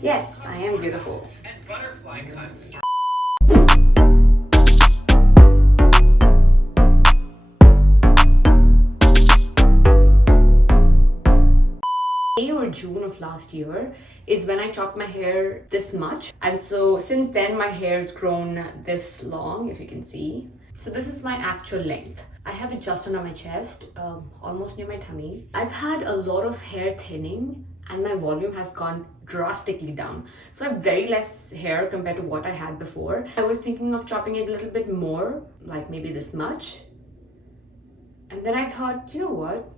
Yes, I am beautiful. And butterfly cuts. May or June of last year is when I chopped my hair this much, and so since then my hair's grown this long, if you can see. So this is my actual length. I have it just under my chest, almost near my tummy. I've had a lot of hair thinning and my volume has gone drastically down. So I have very less hair compared to what I had before. I was thinking of chopping it a little bit more, like maybe this much. And then I thought, you know what?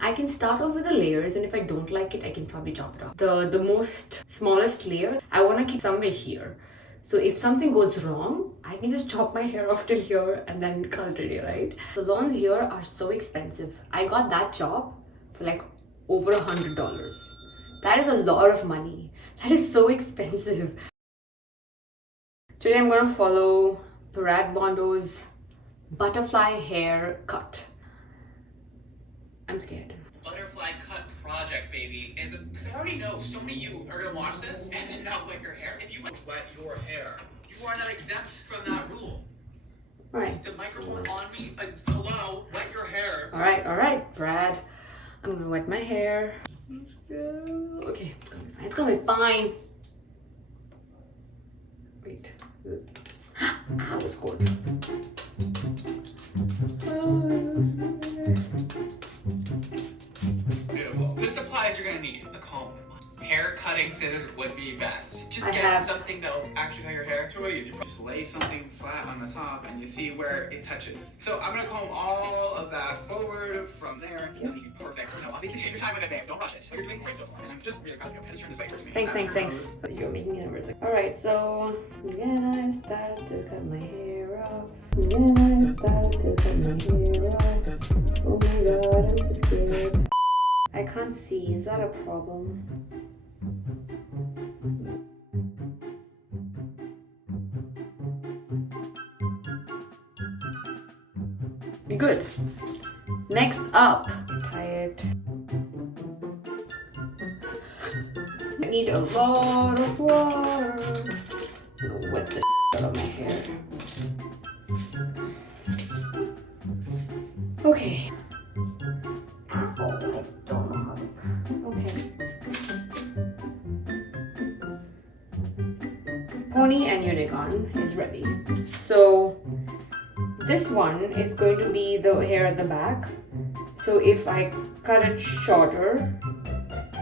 I can start off with the layers, and if I don't like it, I can probably chop it off. The most smallest layer, I want to keep somewhere here. So if something goes wrong, I can just chop my hair off till here and then cut it, right? Salons here are so expensive. I got that job for like over $100. That is a lot of money. That is so expensive. Today I'm going to follow Parad Bondo's butterfly hair cut. I'm scared. Butterfly cut project, baby. Because I already know so many of you are gonna watch this and then not wet your hair. If you wet your hair, you are not exempt from that rule. All right. Is the microphone on me? Hello, wet your hair. All right, Brad. I'm gonna wet my hair. Okay, it's gonna be fine. Wait. Ow, it's cold. Beautiful. The supplies you're gonna need: a comb, hair cutting scissors would be best. Just I get have- something that'll actually cut your hair. It's really easy. Just lay something flat on the top and you see where it touches. So I'm gonna comb all of that forward from there. It'll be perfect. You know, obviously take your time with it, babe. Don't rush it. You're doing great so far. And I'm just really proud of you. Okay, let's turn this way towards me. Thanks. You're making me nervous. All right, so I'm gonna start to cut my hair off. Oh my god, I'm so scared. I can't see. Is that a problem? Good. Next up, tie it. I need a lot of water. I'm gonna wet the out of my hair. Okay. Oh, I don't know how to. Okay. Pony and unicorn is ready. So this one is going to be the hair at the back. So if I cut it shorter,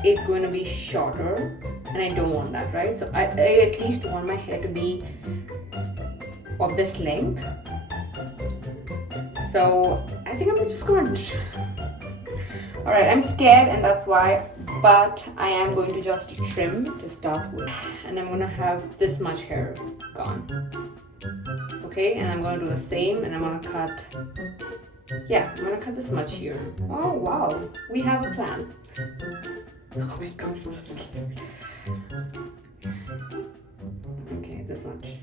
it's going to be shorter, and I don't want that, right? So I at least want my hair to be of this length. So I think I'm just going to... Alright, I'm scared and that's why, but I am going to just trim to start with. And I'm going to have this much hair gone. Okay, and I'm going to do the same, and I'm going to cut... Yeah, I'm going to cut this much here. Oh wow, we have a plan. Oh my god, it's so scary. Okay, this much.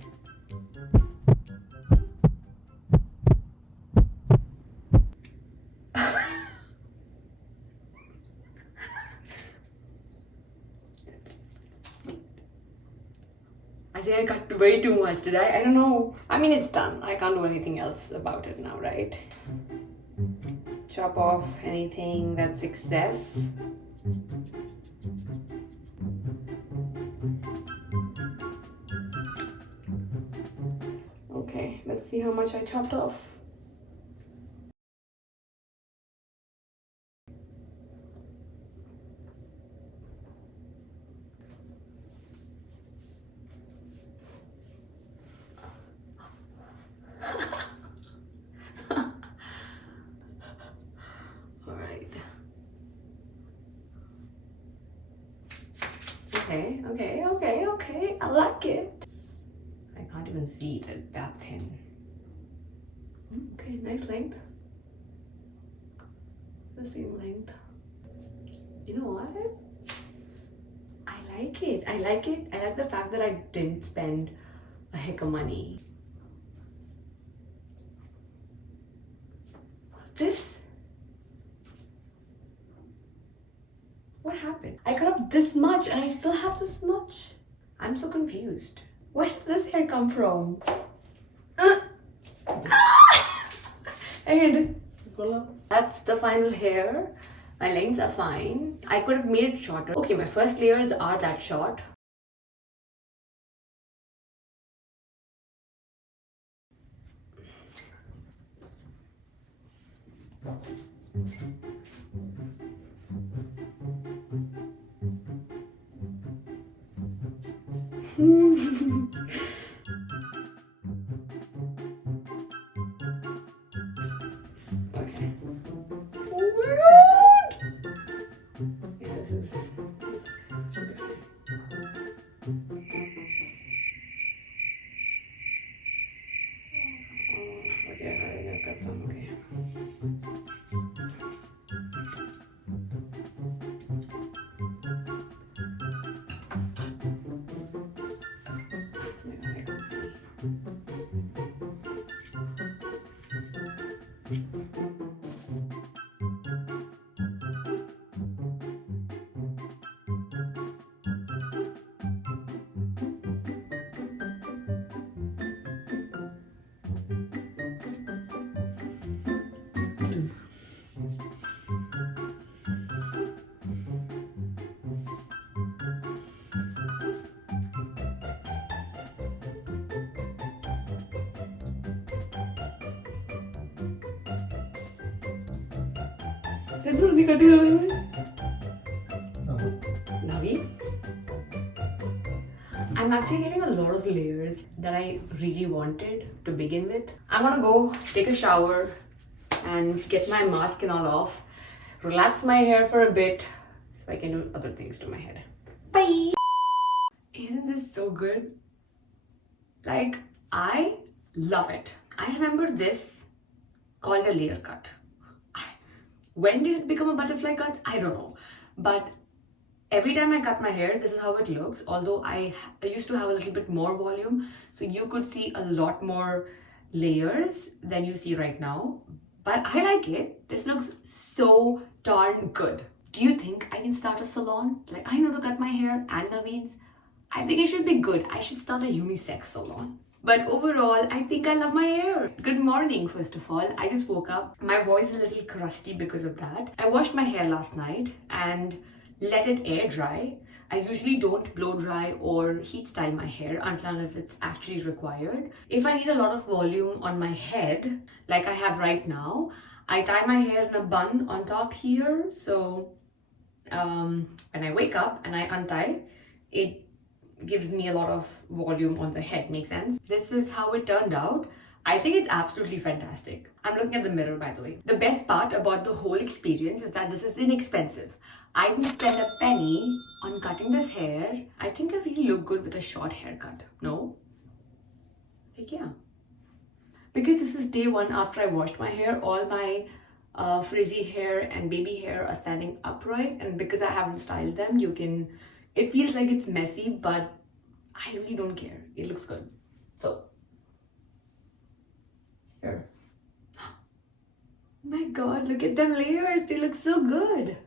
I think I cut way too much, did I? I don't know. I mean, it's done. I can't do anything else about it now, right? Chop off anything that's excess. Okay, let's see how much I chopped off. Alright. Okay. I like it. I can't even see it that thin. Okay, nice length. The same length. You know what? I like it. I like the fact that I didn't spend a heck of money. This? What happened? happened? I cut off this much and I still have this much. I'm so confused. Where did this hair come from? And that's the final hair. My lengths are fine. I could have made it shorter. Okay, my first layers are that short. Okay. Oh my god! Yeah, this should be fine. Oh, okay, I think I've got some, okay. Yeah, I can see. Navi? I'm actually getting a lot of layers that I really wanted to begin with. I'm gonna go take a shower and get my mask and all off, relax my hair for a bit so I can do other things to my head. Bye! Isn't this so good? Like, I love it. I remember this called a layer cut. When did it become a butterfly cut? I don't know. But every time I cut my hair, this is how it looks. Although I used to have a little bit more volume, so you could see a lot more layers than you see right now. But I like it. This looks so darn good. Do you think I can start a salon? Like, I know to cut my hair and Naveen's. I think it should be good. I should start a unisex salon. But overall, I think I love my hair. Good morning, first of all. I just woke up. My voice is a little crusty because of that. I washed my hair last night and let it air dry. I usually don't blow dry or heat style my hair unless it's actually required. If I need a lot of volume on my head, like I have right now, I tie my hair in a bun on top here. So when I wake up and I untie, it gives me a lot of volume on the head. Makes sense? This is how it turned out. I think it's absolutely fantastic. I'm looking at the mirror, by the way. The best part about the whole experience is that this is inexpensive. I didn't spend a penny on cutting this hair. I think I really look good with a short haircut. No? Like, yeah. Because this is day one after I washed my hair, all my frizzy hair and baby hair are standing upright, and because I haven't styled them, it feels like it's messy, but I really don't care. It looks good. So, here. Oh my god, look at them layers. They look so good.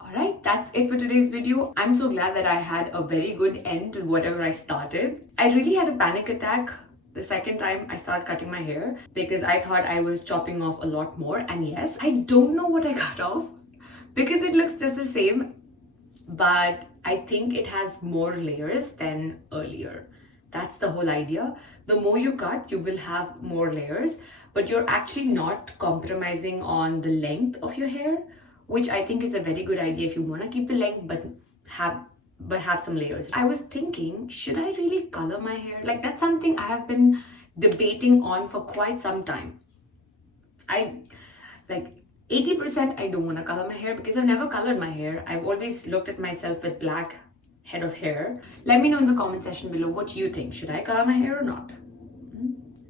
Alright, that's it for today's video. I'm so glad that I had a very good end to whatever I started. I really had a panic attack the second time I started cutting my hair because I thought I was chopping off a lot more, and yes, I don't know what I cut off because it looks just the same, but I think it has more layers than earlier. That's the whole idea. The more you cut, you will have more layers, but you're actually not compromising on the length of your hair, which I think is a very good idea if you want to keep the length but have some layers. I was thinking, should I really color my hair? Like, that's something I have been debating on for quite some time. I like 80% I don't want to color my hair because I've never colored my hair. I've always looked at myself with black head of hair. Let me know in the comment section below what you think. Should I color my hair or not?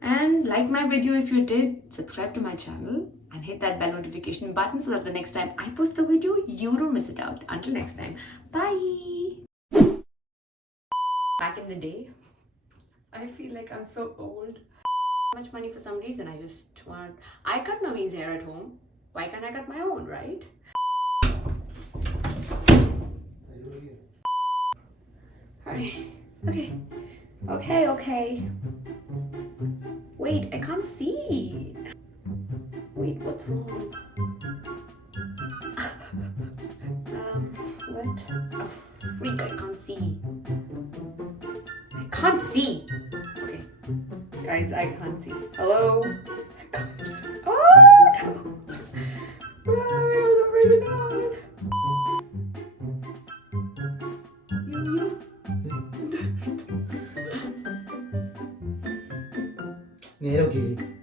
And like my video if you did, subscribe to my channel and hit that bell notification button so that the next time I post the video, you don't miss it out. Until next time, bye! Back in the day, I feel like I'm so old. Much money for some reason. I cut Naveen's hair at home. Why can't I cut my own, right? Alright. Okay. Wait, I can't see. Wait, what's wrong? What? A freak, I can't see. Okay. Guys, I can't see. Hello? I can't see. Oh, no. I'm freaking out. You. Nghe đâu kìa.